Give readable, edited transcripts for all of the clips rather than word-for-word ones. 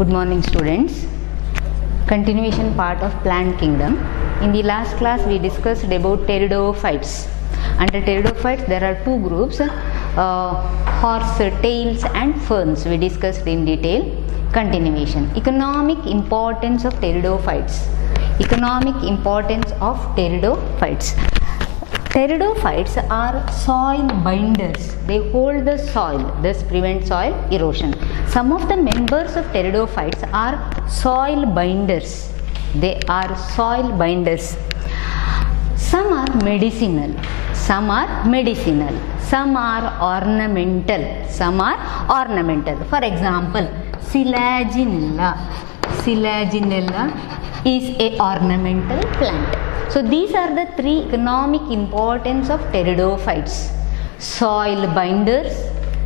Good morning, students. Continuation part of plant kingdom. In the last class we discussed about pteridophytes. Under pteridophytes there are two groups, horse tails and ferns. We discussed in detail. Continuation. Economic importance of pteridophytes. Economic importance of pteridophytes. Pteridophytes are soil binders. They hold the soil, thus prevent soil erosion. Some of the members of pteridophytes are soil binders. They are soil binders. Some are medicinal. Some are medicinal. Some are ornamental. Some are ornamental. For example, Selaginella. Selaginella is a ornamental plant. So these are the three economic importance of pteridophytes. Soil binders,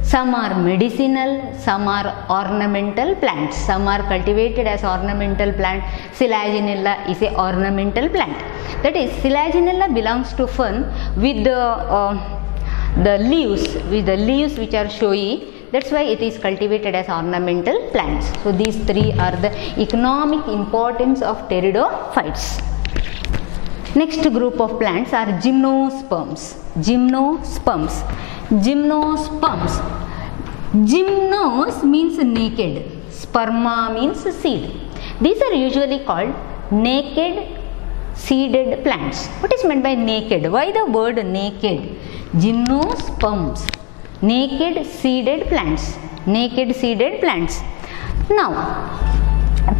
some are medicinal, some are ornamental plants. Some are cultivated as ornamental plant. Selaginella is a ornamental plant. That is, Selaginella belongs to fern with the leaves which are showy. That's why it is cultivated as ornamental plants. So these three are the economic importance of pteridophytes. Next group of plants are gymnosperms. Gymnosperms. Gymnosperms. Gymnos means naked. Sperma means seed. These are usually called naked seeded plants. What is meant by naked? Why the word naked? Gymnosperms. Naked seeded plants. Naked seeded plants. Now,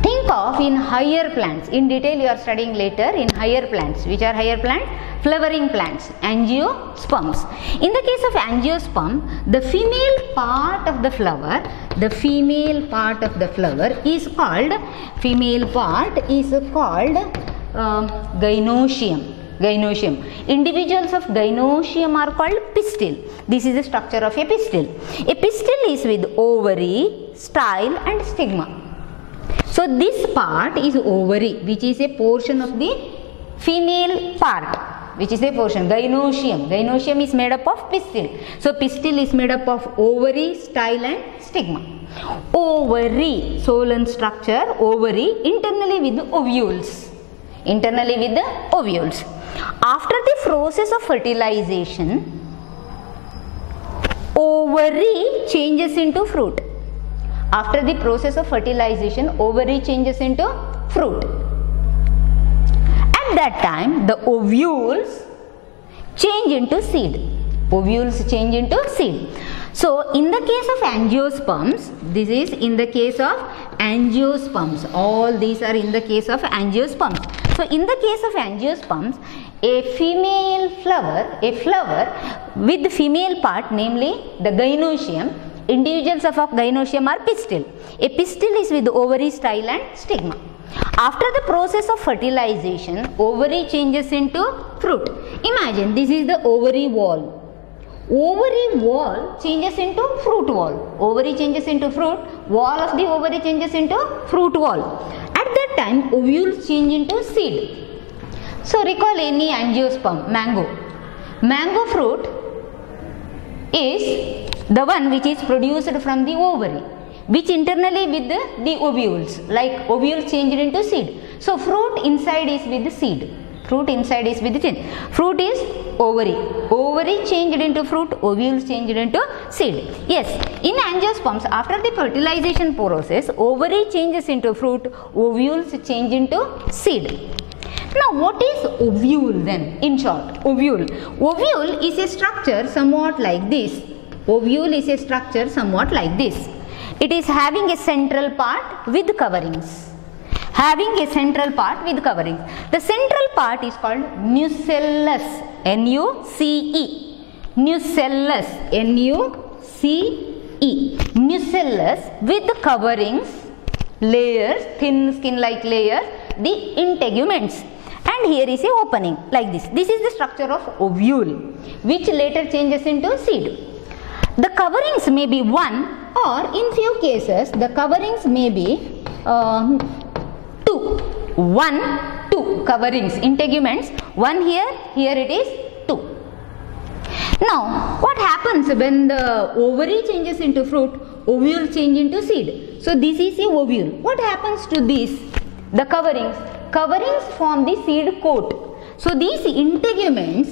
think of in higher plants. In detail you are studying later in higher plants. Which are higher plants? Flowering plants. Angiosperms. In the case of angiosperm, the female part of the flower, is called, gynoecium. Gynoecium. Individuals of gynoecium are called pistil. This is the structure of a pistil. A pistil is with ovary, style and stigma. So this part is ovary, which is a portion of the female part, which is a portion. Gynoecium. Gynoecium is made up of pistil. So pistil is made up of ovary, style and stigma. Ovary, solen structure, ovary, internally with the ovules. Internally with the ovules. After the process of fertilization, ovary changes into fruit. After the process of fertilization, ovary changes into fruit. At that time, the ovules change into seed. Ovules change into seed. So, in the case of angiosperms, this is in the case of angiosperms. All these are in the case of angiosperms. So, in the case of angiosperms, a female flower, with the female part, namely the gynoecium. Individuals of gynoecium are pistil. A pistil is with ovary, style and stigma. After the process of fertilization, ovary changes into fruit. Imagine this is the ovary wall. Ovary wall changes into fruit wall. Ovary changes into fruit. Wall of the ovary changes into fruit wall. At that time, ovules change into seed. So recall any angiosperm, mango. Mango fruit is the one which is produced from the ovary, which internally with the ovules, like ovules changed into seed. So fruit inside is with the seed. Fruit inside is with the seed. Fruit is ovary. Ovary changed into fruit, ovules changed into seed. Yes, in angiosperms, after the fertilization process, ovary changes into fruit, ovules change into seed. Now, what is ovule then? In short, ovule. Ovule is a structure somewhat like this. Ovule is a structure somewhat like this. It is having a central part with coverings. Having a central part with coverings. The central part is called nucellus. N-U-C-E. Nucellus. N-U-C-E. Nucellus with the coverings, layers, thin skin-like layers, the integuments. And here is a opening like this. This is the structure of ovule, which later changes into seed. The coverings may be one, or in few cases the coverings may be two. One, two coverings, integuments. One here it is two. Now, what happens when the ovary changes into fruit? ovule change into seed. So this is a ovule. What happens to this? The coverings. Coverings form the seed coat. So these integuments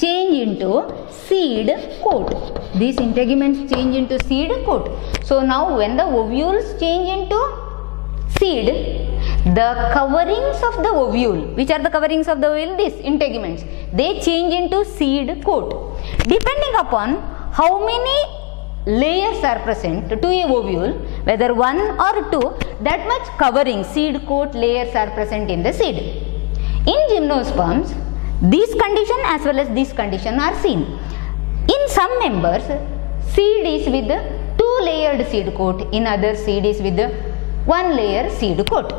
change into seed coat. These integuments change into seed coat. So now when the ovules change into seed, the coverings of the ovule, which are the coverings of the ovule? These integuments, they change into seed coat. Depending upon how many layers are present to a ovule, whether one or two, that much covering, seed coat layers are present in the seed. In gymnosperms, this condition as well as this condition are seen. In some members, seed is with 2 layered seed coat, in other seed is with 1 layer seed coat.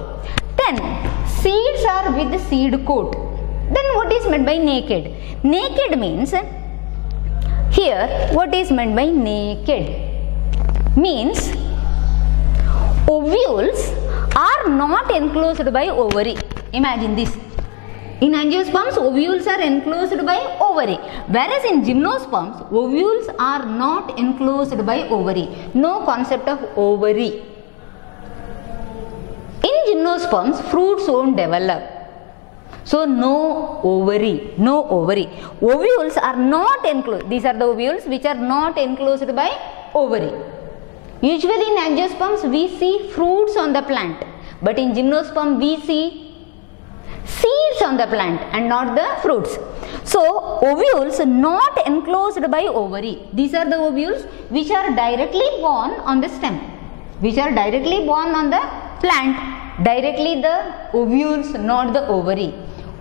Then seeds are with seed coat. Then what is meant by naked? Naked means, here what is meant by naked? Means ovules are not enclosed by ovary. Imagine this. In angiosperms, ovules are enclosed by ovary, whereas in gymnosperms, ovules are not enclosed by ovary. No concept of ovary. In gymnosperms, fruits won't develop. So no ovary, no ovary. Ovules are not enclosed. These are the ovules which are not enclosed by ovary. Usually in angiosperms, we see fruits on the plant, but in gymnosperm, we see seeds on the plant and not the fruits. So ovules not enclosed by ovary. These are the ovules which are directly born on the stem, which are directly born on the plant. Directly the ovules, not the ovary.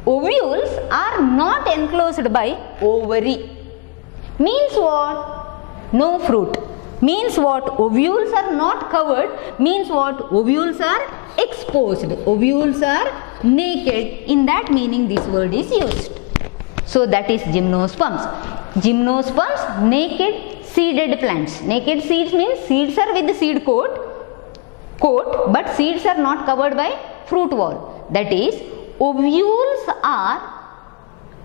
Ovules are not enclosed by ovary. Means what? No fruit. Means what? Ovules are not covered. Means what? Ovules are exposed. Ovules are naked. In that meaning this word is used. So that is gymnosperms. Gymnosperms, naked seeded plants. Naked seeds means seeds are with the seed coat, but seeds are not covered by fruit wall. That is, ovules are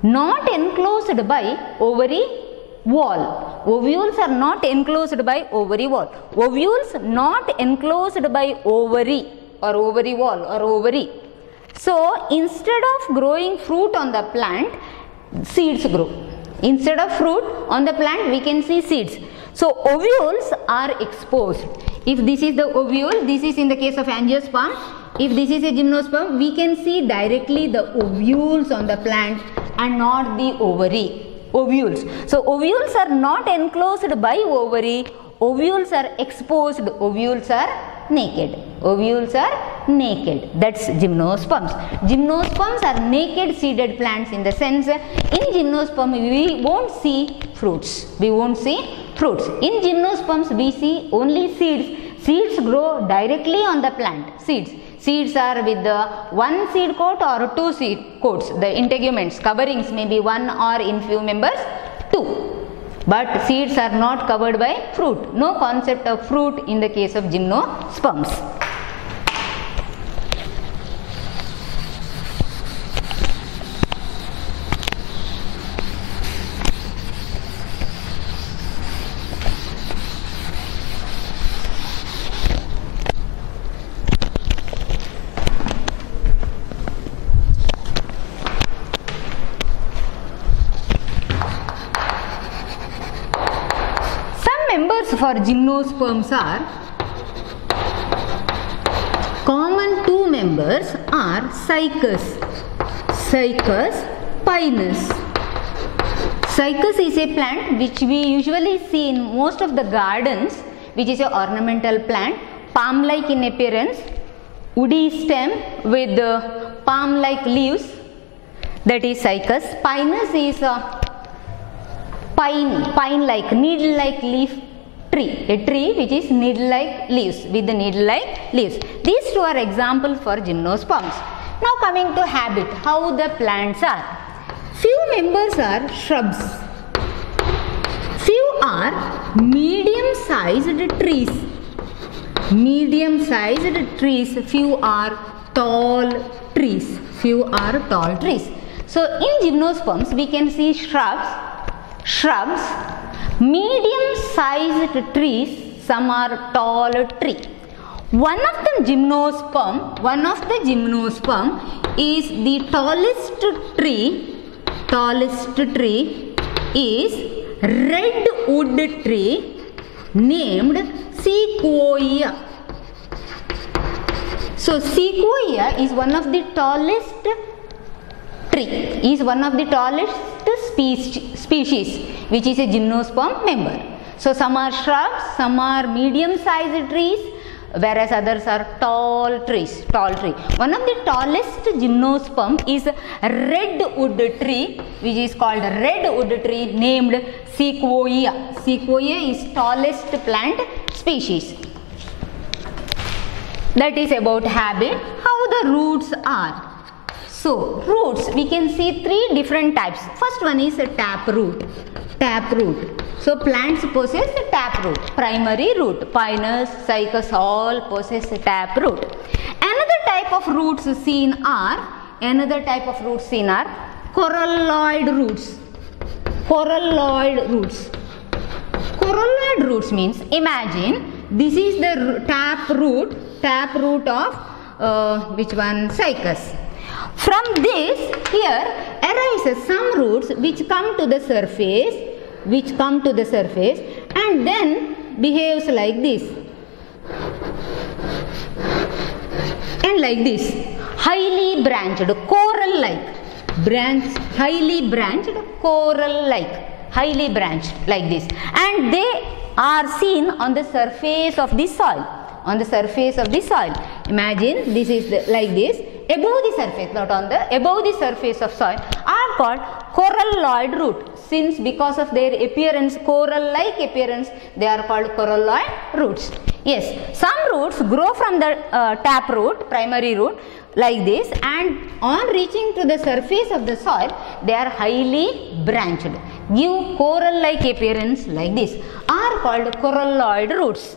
not enclosed by ovary wall. Ovules are not enclosed by ovary wall. Ovules not enclosed by ovary or ovary wall or ovary. So instead of growing fruit on the plant, seeds grow. Instead of fruit on the plant, we can see seeds. So ovules are exposed. If this is the ovule, this is in the case of angiosperm. If this is a gymnosperm, we can see directly the ovules on the plant and not the ovary. Ovules. So ovules are not enclosed by ovary. Ovules are exposed. Ovules are naked. Ovules are naked. That's gymnosperms. Gymnosperms are naked seeded plants in the sense, in gymnosperm we won't see fruits. We won't see fruits. In gymnosperms we see only seeds. Seeds grow directly on the plant. Seeds. Seeds are with the 1 seed coat or 2 seed coats. The integuments, coverings may be 1 or in few members 2. But seeds are not covered by fruit. No concept of fruit in the case of gymnosperms. For gymnosperms are common 2 members are Cycas, Pinus. Cycas is a plant which we usually see in most of the gardens, which is an ornamental plant, palm-like in appearance, woody stem with palm-like leaves, that is Cycas. Pinus is a pine-like, needle-like leaf tree, a tree which is needle-like leaves, with the needle-like leaves. These two are example for gymnosperms. Now coming to habit, how the plants are. Few members are shrubs. Few are medium-sized trees. Medium-sized trees. Few are tall trees. Few are tall trees. So in gymnosperms we can see shrubs, medium-sized trees, some are tall tree. One of the gymnosperm is the tallest tree is redwood tree named sequoia. So sequoia is one of the tallest species which is a gymnosperm member. So some are shrubs, some are medium sized trees, whereas others are tall tree. One of the tallest gymnosperm is redwood tree, which is called redwood tree named sequoia. Sequoia is tallest plant species. That is about habit. How the roots are. So roots, we can see three different types. First one is a taproot. So plants possess a taproot, primary root. Pinus, cycas all possess a taproot. Another type of roots seen are coralloid roots. Coralloid roots means, imagine this is the taproot of which one? Cycas. From this, here arises some roots which come to the surface and then behaves like this and like this, highly branched, coral-like, highly branched like this, and they are seen on the surface of the soil. Imagine this is like this. Above the surface, above the surface of soil are called coralloid root. Since because of their appearance, coral-like appearance, they are called coralloid roots. Yes, some roots grow from the taproot, primary root, like this, and on reaching to the surface of the soil, they are highly branched, give coral-like appearance like this, are called coralloid roots.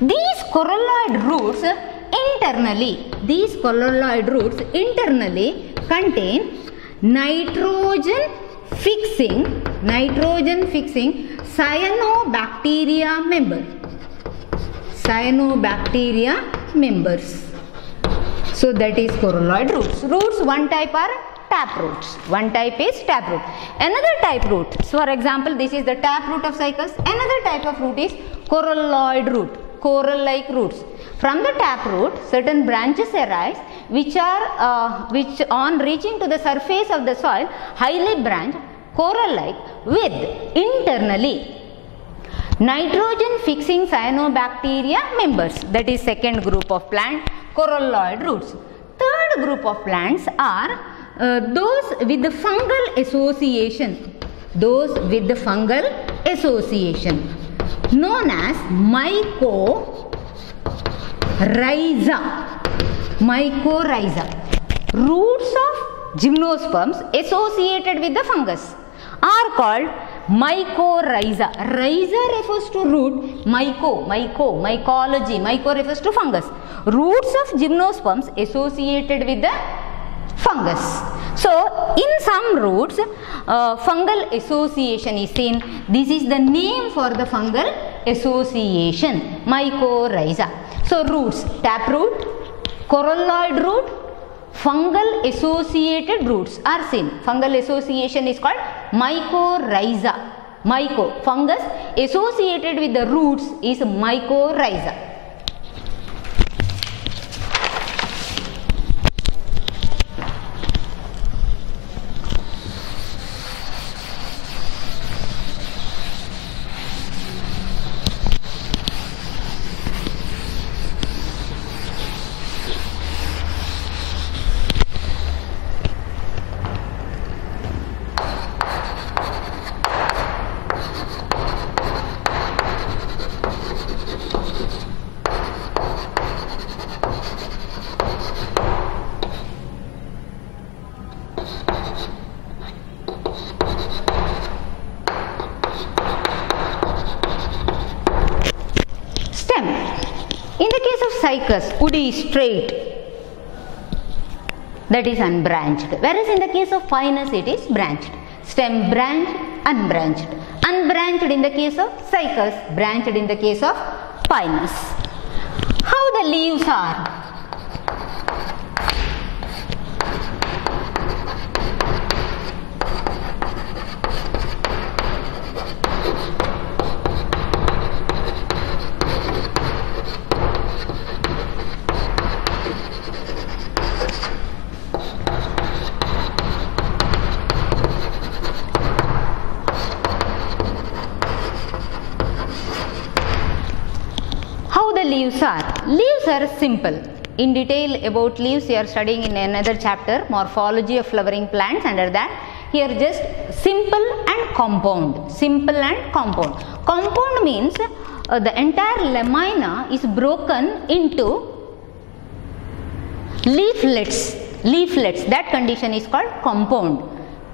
These coralloid roots internally contain nitrogen fixing cyanobacteria members. So that is coralloid roots. One type are taproots. One type is taproot. Another type root. So for example, this is the taproot of cycas. Another type of root is coralloid root. Coral-like roots. From the taproot, certain branches arise which on reaching to the surface of the soil, highly branched, coral-like, with internally nitrogen fixing cyanobacteria members. That is second group of plant, coralloid roots. Third group of plants are those with the fungal association. Known as mycorrhiza. Roots of gymnosperms associated with the fungus are called mycorrhiza. Rhiza refers to root, mycology, myco refers to fungus. Roots of gymnosperms associated with the fungus. So in some roots fungal association is seen. This is the name for the fungal association, mycorrhiza. So roots, taproot, coralloid root, fungal associated roots are seen. Fungal association is called mycorrhiza. Fungus associated with the roots is mycorrhiza. Cycas, wood is straight, that is unbranched, whereas in the case of Pinus it is branched. Stem branched, unbranched. Unbranched in the case of cycas, branched in the case of pinus. How the leaves are? Leaves are simple. In detail about leaves you are studying in another chapter, morphology of flowering plants. Under that, here just simple and compound. Simple and compound. Compound means the entire lamina is broken into leaflets. Leaflets. That condition is called compound.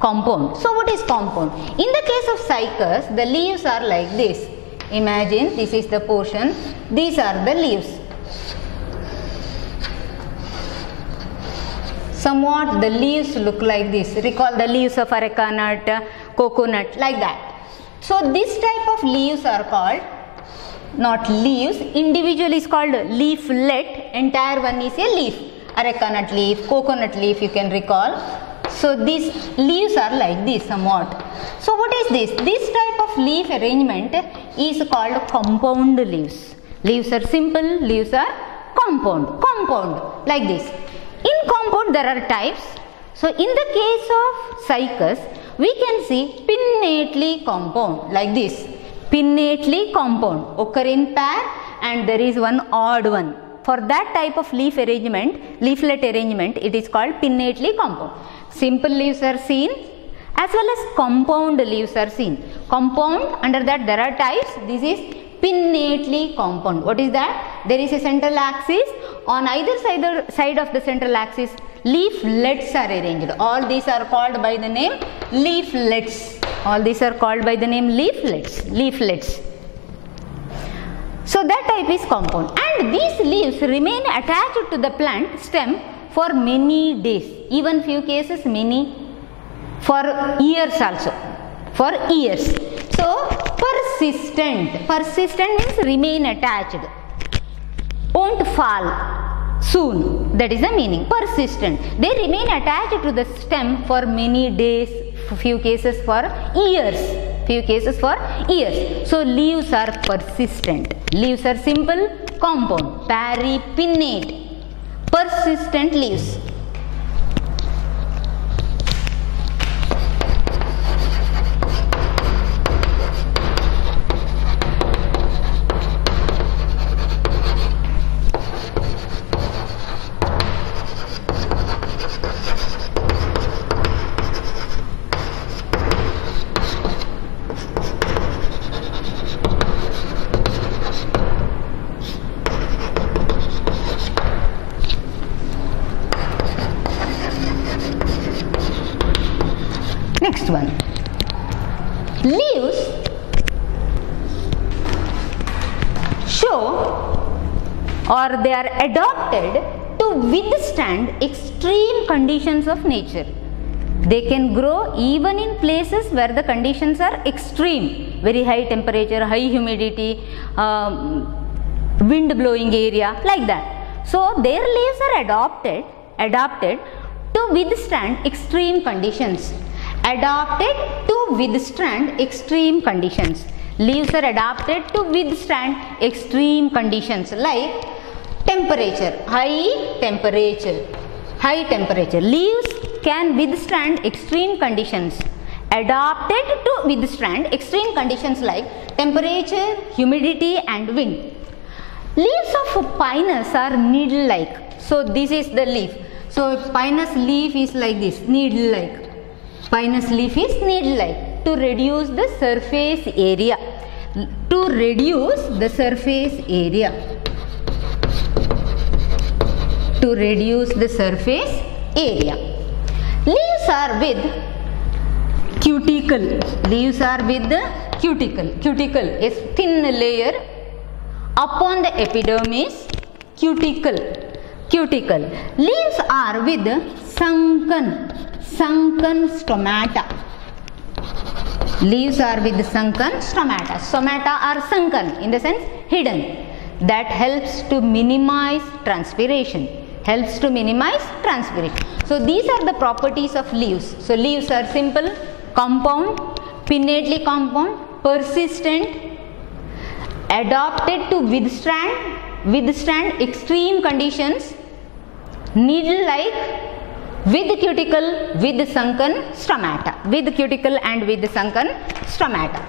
Compound. So what is compound? In the case of cycas, the leaves are like this. Imagine this is the portion. These are the leaves. Somewhat the leaves look like this. Recall the leaves of areca nut, coconut, like that. So this type of leaves are called, not leaves, individual is called leaflet. Entire one is a leaf. Areca nut leaf, coconut leaf, you can recall. So these leaves are like this somewhat. So what is this? This type of leaf arrangement is called compound leaves. Leaves are simple, leaves are compound. Compound, like this. In compound there are types. So in the case of cycas, we can see pinnately compound, like this. Pinnately compound, occur in pair and there is one odd one. For that type of leaf arrangement, leaflet arrangement, it is called pinnately compound. Simple leaves are seen as well as compound leaves are seen. Compound, under that there are types. This is pinnately compound. What is that? There is a central axis. On either side of the central axis, leaflets are arranged. All these are called by the name leaflets. All these are called by the name leaflets. Leaflets. So that type is compound. And these leaves remain attached to the plant stem for many days. Even few cases many, for years also. For years. So persistent. Persistent means remain attached. Won't fall soon. That is the meaning. Persistent. They remain attached to the stem for many days, few cases for years. Few cases for years. So leaves are persistent. Leaves are simple, compound, peripinnate, persistent leaves. Next one. Leaves show or they are adapted to withstand extreme conditions of nature. They can grow even in places where the conditions are extreme, very high temperature, high humidity, wind blowing area, like that. So their leaves are adapted to withstand extreme conditions. Adapted to withstand extreme conditions. Leaves are adapted to withstand extreme conditions like temperature, high temperature. High temperature. Leaves can withstand extreme conditions. Adapted to withstand extreme conditions like temperature, humidity and wind. Leaves of pinus are needle-like. So this is the leaf. So pinus leaf is like this, needle-like. Pinus leaf is needle-like to reduce the surface area. To reduce the surface area. To reduce the surface area. Leaves are with cuticle. Leaves are with the cuticle. Cuticle is thin layer upon the epidermis. Cuticle. Cuticle. Leaves are with sunken stomata. Leaves are with sunken stomata. Stomata are sunken, in the sense hidden. That helps to minimize transpiration. Helps to minimize transpiration. So these are the properties of leaves. So leaves are simple, compound, pinnately compound, persistent, adapted to withstand extreme conditions, needle-like, with cuticle, with sunken stomata. With cuticle and with sunken stomata.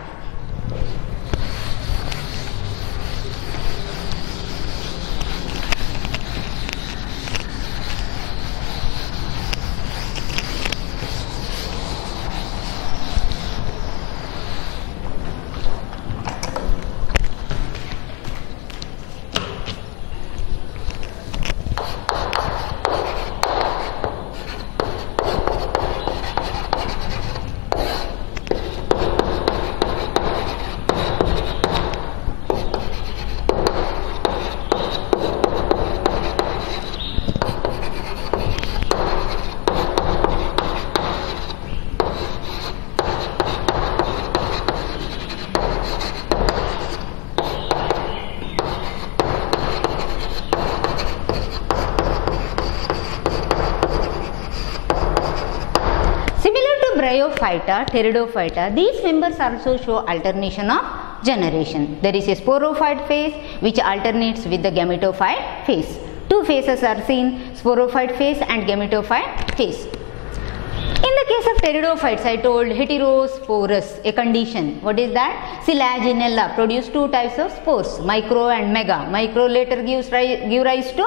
Bryophyta, Pteridophyta, these members also show alternation of generation. There is a sporophyte phase which alternates with the gametophyte phase. Two phases are seen, sporophyte phase and gametophyte phase. In the case of pteridophytes, I told heterosporous, a condition. What is that? Selaginella produce two types of spores, micro and mega. Micro later give rise to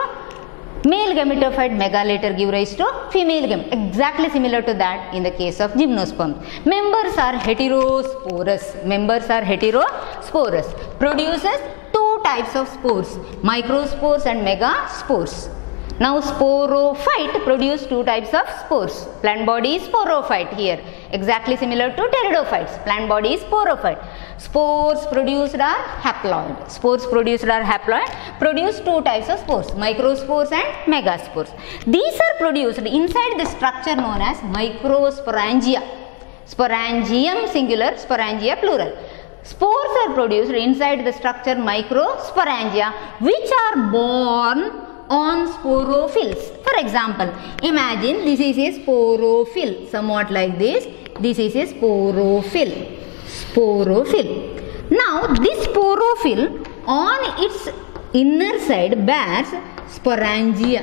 male gametophyte, mega later give rise to female gametophyte. Exactly similar to that in the case of gymnosperm. Members are heterosporous. Members are heterosporous. Produces two types of spores, microspores and megaspores. Now sporophyte produce two types of spores. Plant body is sporophyte here. Exactly similar to pteridophytes. Plant body is sporophyte. Spores produced are haploid. Spores produced are haploid. Produce two types of spores, microspores and megaspores. These are produced inside the structure known as microsporangia. Sporangium singular, sporangia plural. Spores are produced inside the structure microsporangia, which are born on sporophylls. For example, imagine this is a sporophyll, somewhat like this. This is a sporophyll. Sporophyll. Now this sporophyll on its inner side bears sporangia.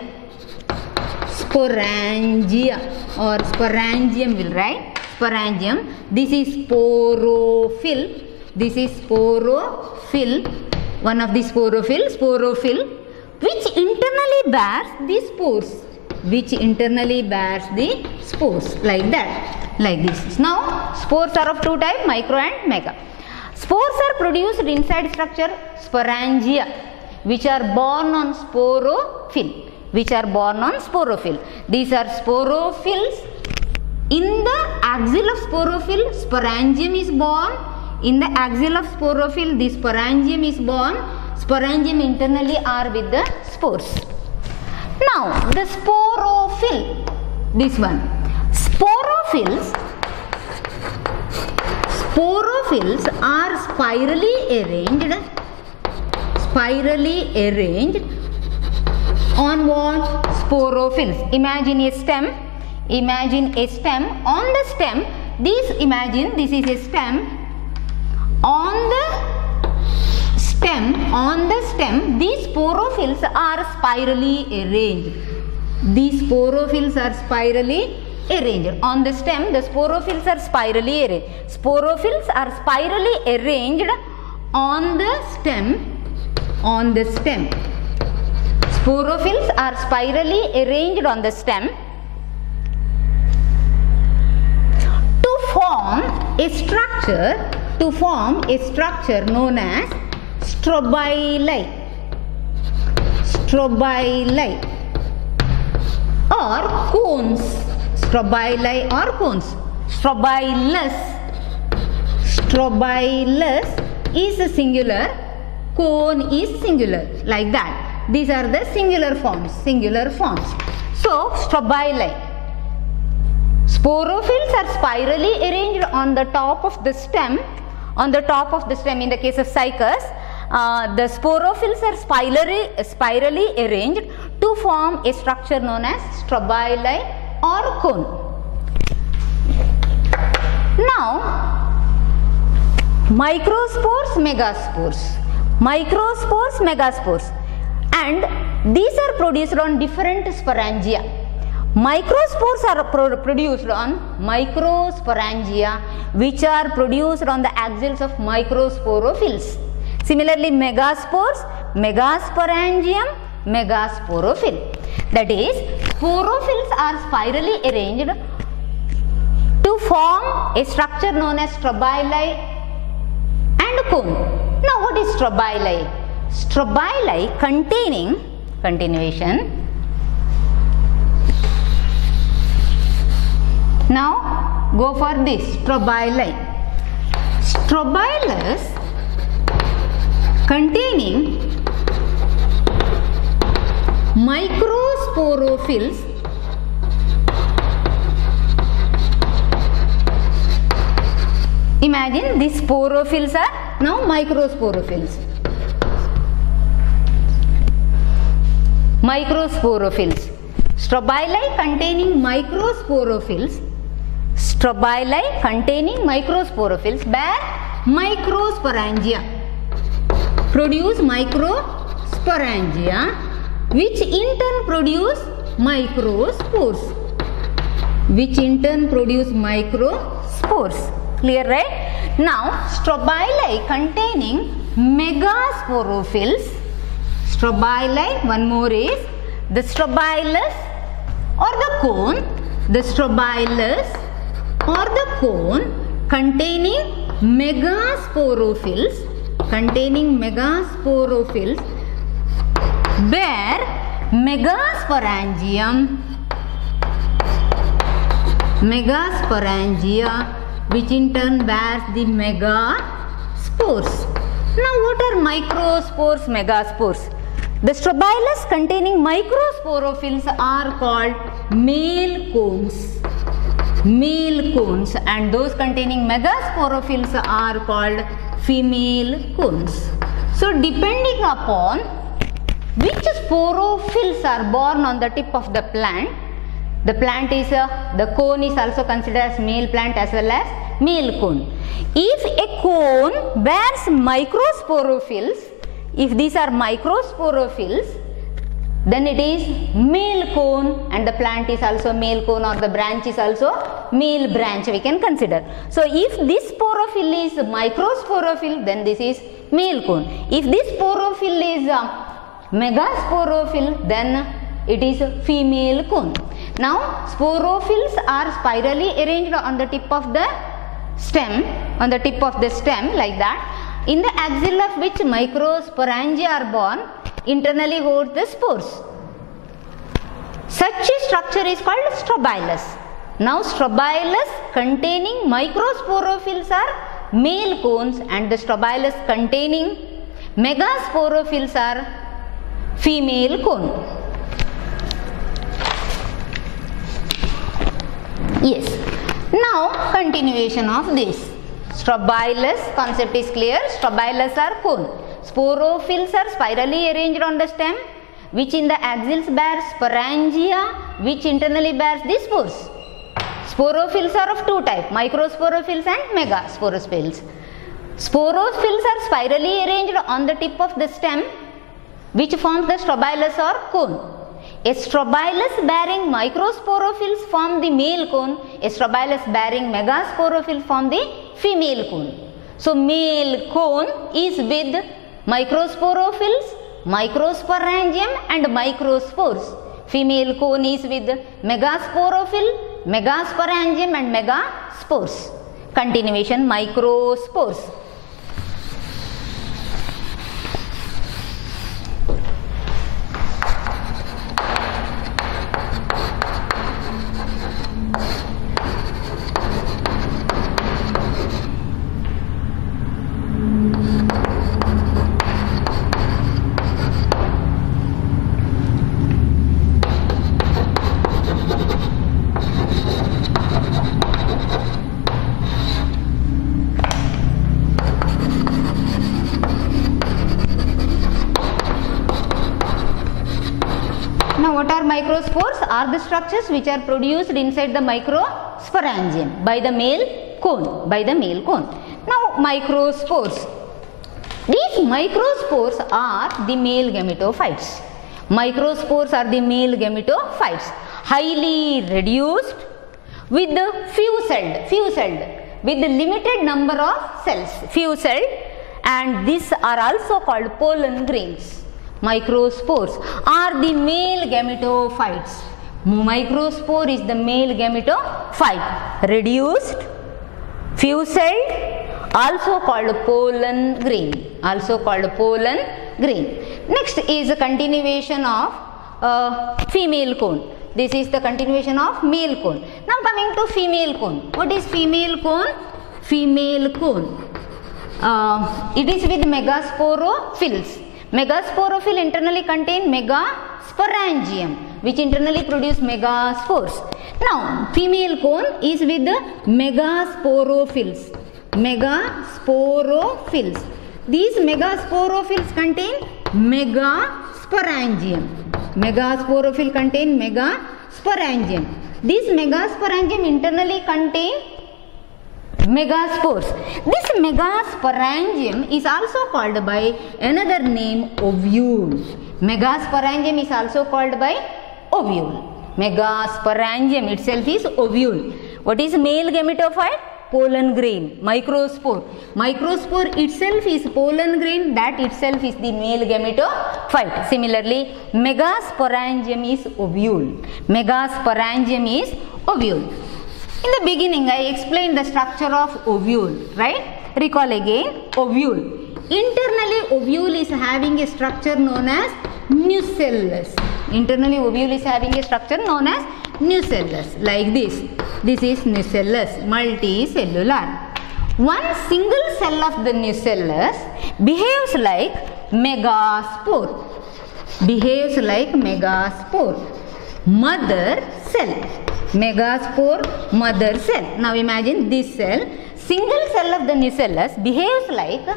Sporangia or sporangium will write. Sporangium. This is sporophyll. This is sporophyll. One of the sporophyll, which internally bears the spores, like that, like this. Now spores are of two types, micro and mega. Spores are produced inside structure sporangia, which are born on sporophyll, These are sporophylls. In the axil of sporophyll, sporangium is born. In the axil of sporophyll, this sporangium is born. Sporangium internally are with the spores. Now the sporophyll, this one. Sporophylls are spirally arranged on what? Sporophylls. Imagine a stem. On the stem, this is a stem. On the stem, these sporophylls are spirally arranged. On the stem, the sporophylls are spirally arranged. Sporophylls are spirally arranged on the stem. Sporophylls are spirally arranged on the stem to form a structure known as strobili or cones. Strobilus is a singular, cone is singular, like that. These are the singular forms. So strobili. Sporophylls are spirally arranged on the top of the stem. On the top of the stem, in the case of Cycas, the sporophylls are spirally arranged to form a structure known as strobili or cone. Now, microspores, megaspores, and these are produced on different sporangia. Microspores are produced on microsporangia, which are produced on the axils of microsporophylls. Similarly, megaspores, megasporangium, megasporophyll. That is, sporophylls are spirally arranged to form a structure known as strobili and cone. Now, what is strobili? Strobili containing, continuation. Now, go for this, strobili. Strobilus containing microsporophylls Imagine these sporophylls are now microsporophylls. Microsporophylls. Strobili containing microsporophylls. Strobili containing microsporophylls bear microsporangia. Produce microsporangia, which in turn produce microspores. Clear, right? Now, strobili containing megasporophylls. Strobili, one more is the strobilus or the cone. The strobilus or the cone containing megasporophylls. Bear megasporangia, which in turn bears the megaspores. Now, what are microspores, megaspores? The strobilus containing microsporophylls are called male cones. And those containing megasporophylls are called female cones. So, depending upon which sporophylls are born on the tip of the plant, the plant is the cone is also considered as male plant as well as male cone. If a cone bears microsporophylls, if these are microsporophylls, then it is male cone and the plant is also male cone, or the branch is also male branch, we can consider. So, if this sporophyll is microsporophyll, then this is male cone. If this sporophyll is megasporophyll, then it is female cone. Now, sporophylls are spirally arranged on the tip of the stem, like that. In the axil of which microsporangia are born, internally holds the spores. Such a structure is called strobilus. Now, strobilus containing microsporophylls are male cones and the strobilus containing megasporophylls are female cone. Yes. Now, continuation of this. Strobilus concept is clear. Strobilus are cone. Sporophylls are spirally arranged on the stem, which in the axils bear sporangia, which internally bears the spores. Sporophylls are of two types, microsporophylls and megasporophylls. Sporophylls are spirally arranged on the tip of the stem, which forms the strobilus or cone. A strobilus bearing microsporophylls form the male cone, a strobilus bearing megasporophyll form the female cone. So, male cone is with microsporophylls, microsporangium and microspores. Female cone is with megasporophyll, megasporangium and megaspores. Continuation, microspores. Now what are microspores? Are the structures which are produced inside the microsporangium by the male cone. Now microspores. These microspores are the male gametophytes. Microspores are the male gametophytes, highly reduced with the few celled with the limited number of cells, few celled, and these are also called pollen grains. Microspores are the male gametophytes. Microspore is the male gametophyte, reduced, few celled, also called pollen grain. Next is a continuation of female cone. This is the continuation of male cone. Now coming to female cone. What is female cone? Female cone. It is with megasporophylls. Megasporophyle internally contain megasporangium, which internally produce megaspores. Now female cone is with the megasporophylls. These megasporophylls contain megasporangium. Megasporophyle contain megasporangium. These megasporangium internally contain megaspores. This megasporangium is also called by another name ovule. Megasporangium is also called by ovule. Megasporangium itself is ovule. What is male gametophyte? Pollen grain. Microspore. Microspore itself is pollen grain, that itself is the male gametophyte. Similarly, megasporangium is ovule. In the beginning, I explained the structure of ovule, right? Recall again, ovule. Internally, ovule is having a structure known as nucellus. Like this. This is nucellus, multicellular. One single cell of the nucellus behaves like megaspore. Mother cell. Megaspore, mother cell. Now imagine this cell. Single cell of the nucellus behaves like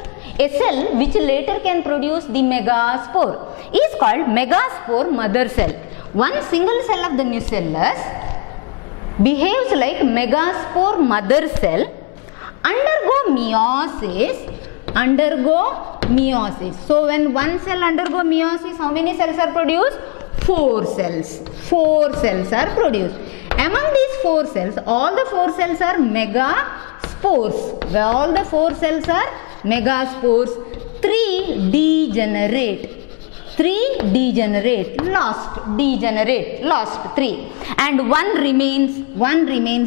a cell which later can produce the megaspore. Is called megaspore mother cell. One single cell of the nucellus behaves like megaspore mother cell, undergo meiosis. So when one cell undergo meiosis, how many cells are produced? 4 cells. 4 cells are produced. Among these 4 cells, all the 4 cells are megaspores. All the 4 cells are megaspores. 3 degenerate. Lost 3. And one remains.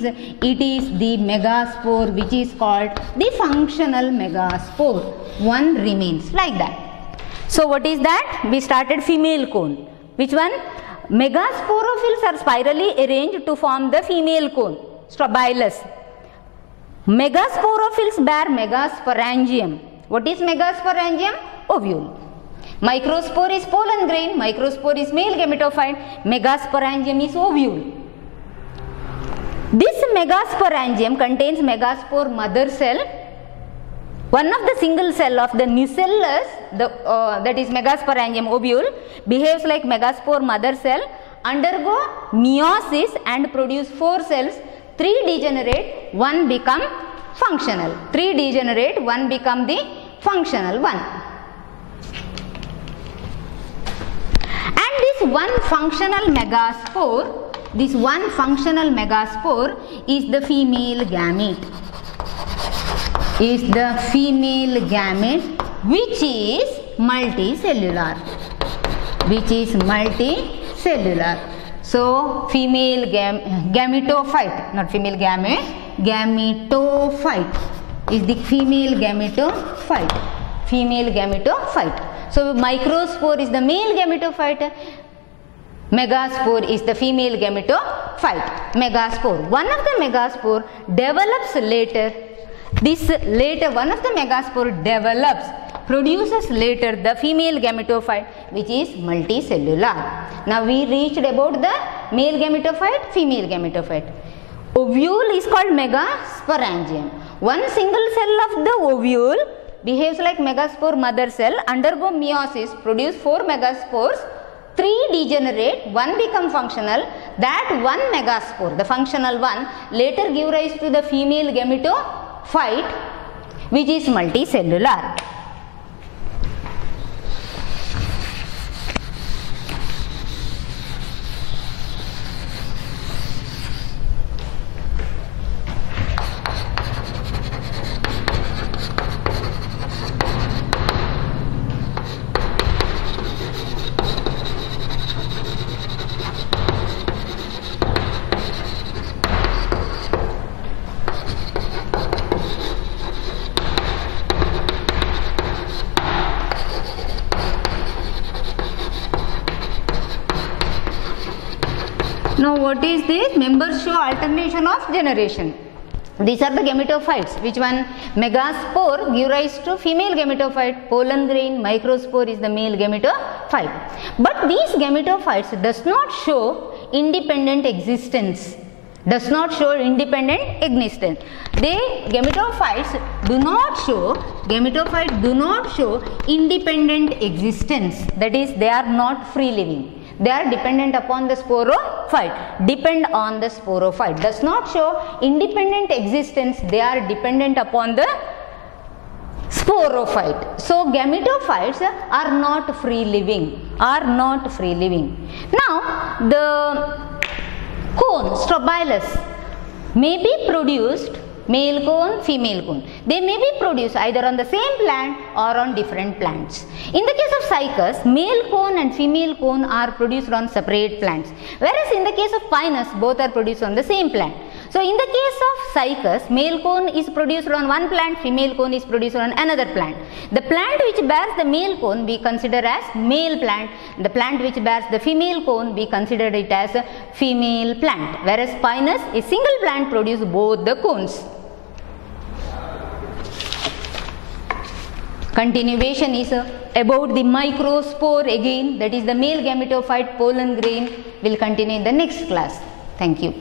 It is the megaspore, which is called the functional megaspore. One remains like that. So what is that? We started female cone. Which one? Megasporophylls are spirally arranged to form the female cone, strobilus. Megasporophylls bear megasporangium. What is megasporangium? Ovule. Microspore is pollen grain. Microspore is male gametophyte. Megasporangium is ovule. This megasporangium contains megaspore mother cell. One of the single cell of the nucellus, that is megasporangium ovule, behaves like megaspore mother cell, undergo meiosis and produce 4 cells. 3 degenerate, 1 become functional. 3 degenerate, 1 become the functional one. And this one functional megaspore is the female gamete. Which is multicellular. So female gametophyte, not female gamete, gametophyte is the female gametophyte. So microspore is the male gametophyte, megaspore is the female gametophyte. One of the megaspore develops later. One of the megaspore produces later the female gametophyte, which is multicellular. Now we reached about the male gametophyte, female gametophyte. Ovule is called megasporangium. One single cell of the ovule behaves like megaspore mother cell, undergo meiosis, produce 4 megaspores. 3 degenerate, 1 become functional. That one megaspore, the functional one, later give rise to the female gametophyte, which is multicellular. Now what is this? Members show alternation of generation. These are the gametophytes. Which one? Megaspore give rise to female gametophyte. Pollen grain, microspore is the male gametophyte. But these gametophytes does not show independent existence. Does not show independent existence. Gametophytes do not show independent existence. That is, they are not free living. They are dependent upon the sporophyte. Depend on the sporophyte. Does not show independent existence. They are dependent upon the sporophyte. So gametophytes are not free living. Now the cone, strobilus, may be produced, male cone, female cone. They may be produced either on the same plant or on different plants. In the case of cycas, male cone and female cone are produced on separate plants, whereas in the case of pinus, both are produced on the same plant. So in the case of cycas, male cone is produced on one plant, female cone is produced on another plant. The plant which bears the male cone we consider as male plant. The plant which bears the female cone we consider it as a female plant. Whereas pinus, a single plant produces both the cones. Continuation is about the microspore again, that is the male gametophyte pollen grain. Will continue in the next class. Thank you.